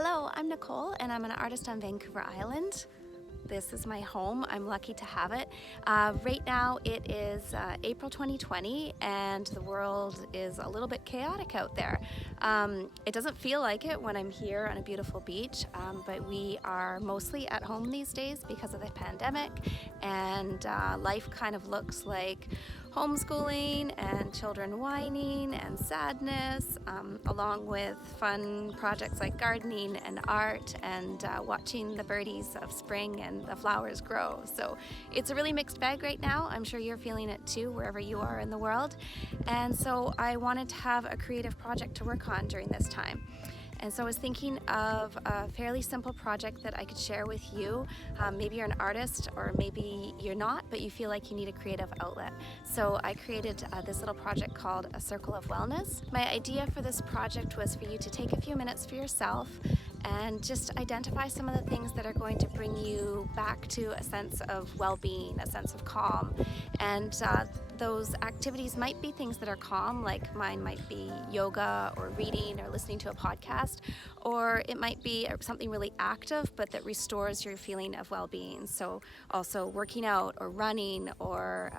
Hello, I'm Nicole and I'm an artist on Vancouver Island. This is my home. I'm lucky to have it. Right now it is April 2020 and the world is a little bit chaotic out there. It doesn't feel like it when I'm here on a beautiful beach, but we are mostly at home these days because of the pandemic, and life kind of looks like homeschooling and children whining and sadness, along with fun projects like gardening and art and watching the birdies of spring and the flowers grow. So it's a really mixed bag right now. I'm sure you're feeling it too, wherever you are in the world. And so I wanted to have a creative project to work on during this time. And so I was thinking of a fairly simple project that I could share with you. Maybe you're an artist or maybe you're not, but you feel like you need a creative outlet. So I created this little project called A Circle of Wellness. My idea for this project was for you to take a few minutes for yourself and just identify some of the things that are going to bring you back to a sense of well-being, a sense of calm. And those activities might be things that are calm, like mine might be yoga or reading or listening to a podcast, or it might be something really active but that restores your feeling of well-being. So also working out or running or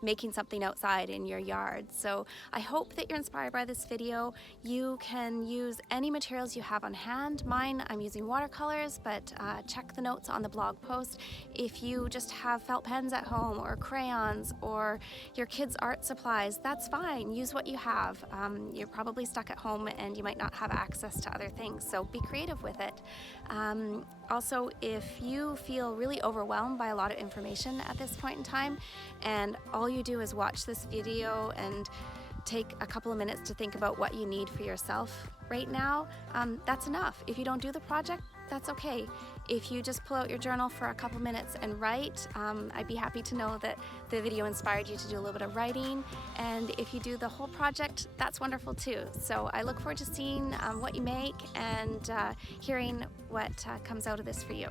making something outside in your yard. So I hope that you're inspired by this video. You can use any materials you have on hand. Mine, I'm using watercolors, but check the notes on the blog post. If you just have felt pens at home or crayons or your kids' art supplies, that's fine. Use what you have. You're probably stuck at home and you might not have access to other things, so be creative with it. Also, if you feel really overwhelmed by a lot of information at this point in time and all you do is watch this video and take a couple of minutes to think about what you need for yourself right now, that's enough. If you don't do the project, that's okay. If you just pull out your journal for a couple minutes and write, I'd be happy to know that the video inspired you to do a little bit of writing. And if you do the whole project, that's wonderful too. So I look forward to seeing what you make and hearing what comes out of this for you.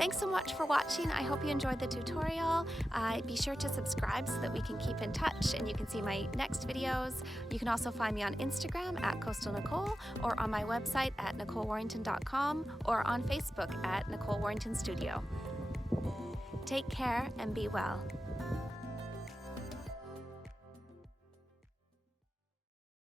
Thanks so much for watching. I hope you enjoyed the tutorial. Be sure to subscribe so that we can keep in touch and you can see my next videos. You can also find me on Instagram at Coastal Nicole, or on my website at NicoleWarrington.com, or on Facebook at Nicole Warrington Studio. Take care and be well.